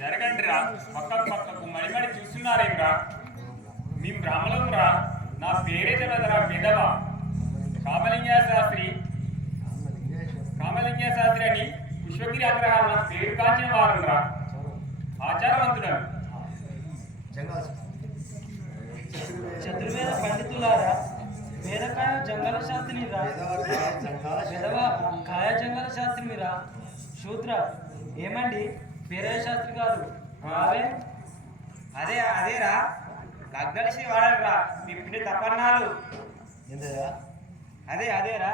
జరగండిరా, పక్కకు మరిమడి చూస్తున్నారేమ్రా? మేము బ్రాహ్మణంరా. నా పేరే తెలియదురా పెదవ. కామలింగ శాస్త్రి అని పుష్పగిరి అగ్రహారం నా పేరు కాల్చిన వారురా. ఆచారవంతుడను. చతుర్వేద పండితులారా, వేదకాయ జంగల శాస్త్రిరా, కాయ జంగల శాస్త్రిరా, శూద్ర ఏమండి వీరయ్య శాస్త్రి గారు రావే? అదేరా లగ్నలిసి వాడరా మీ పిండి తపన్నాలు. అదేరా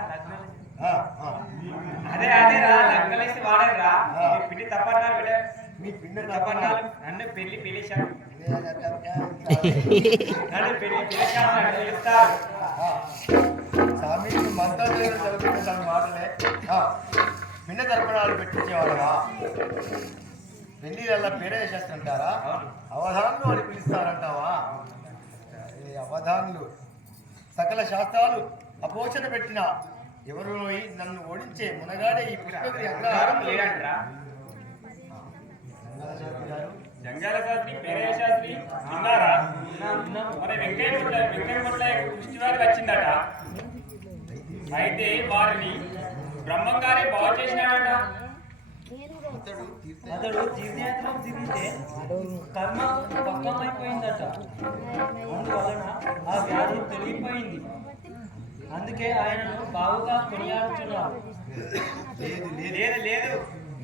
లగ్నలిసి వాడరా మీ పిండి తపన్నాలు బిడ్డ. మీ పిండి తపన్నాలు నన్ను పెళ్లి పిలిచారు. నన్ను పెళ్లి పిలిచారు పిలుస్తారు. స్వామి మంత్రాలు జరుగుతున్న మాటలే పిండ తర్పణాలు పెట్టించేవాళ్ళవా? పెళ్లిళ్ళ పేరే శాస్త్రం అంటారా? అవధానులు అని పిలుస్తారంటావా? అవధానులు సకల శాస్త్రాలు అపోషణ పెట్టిన ఎవరు నన్ను ఓడించే మునగాడే ఈ పుష్పగిరి అగ్రహారం లేడంటరా. జంగాల శాస్త్రి పేరయ్య శాస్త్రి విన్నారా? మరి వెంకయ్యపట్ల పుష్టివారికి వచ్చిందట. అయితే వారిని బ్రహ్మంగారే బాగు చేసినాడట. అతడు తీర్థయాత్రలు తిరిగితే కర్మ పక్వమైపోయిందట. అందువలన ఆ వ్యాధి తొలగిపోయింది. అందుకే ఆయనను బావుగా కొనియాడుతున్నారు. లేదు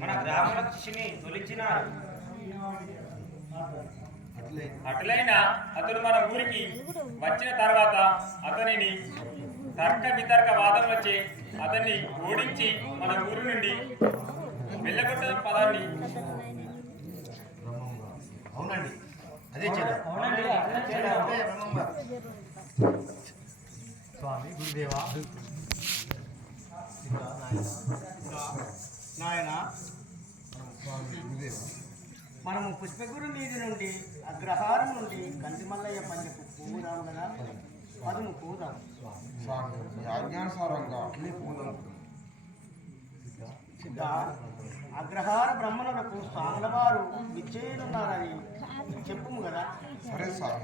మన బ్రాహ్మణ శిష్యుని తొలిచినారు. అటులైనా అతను మన ఊరికి వచ్చిన తర్వాత అతనిని తర్క వితర్క వాదనలచే అతన్ని ఓడించి మన ఊరి నుండి వెళ్ళగొట్టిన పదాన్ని. అవునండి, అదే చేద్దాం. స్వామి గురుదేవా, నాయన మనము పుష్పగురు నీటి నుండి అగ్రహారం నుండి కందిమల్లయ్య పల్లెకు పోదాం కదా. పదము పోదాం సిద్ధ. అగ్రహార బ్రహ్మణులకు స్వాముల వారు విచ్చేయనున్నారని చెప్పుము కదా. సరే సార్.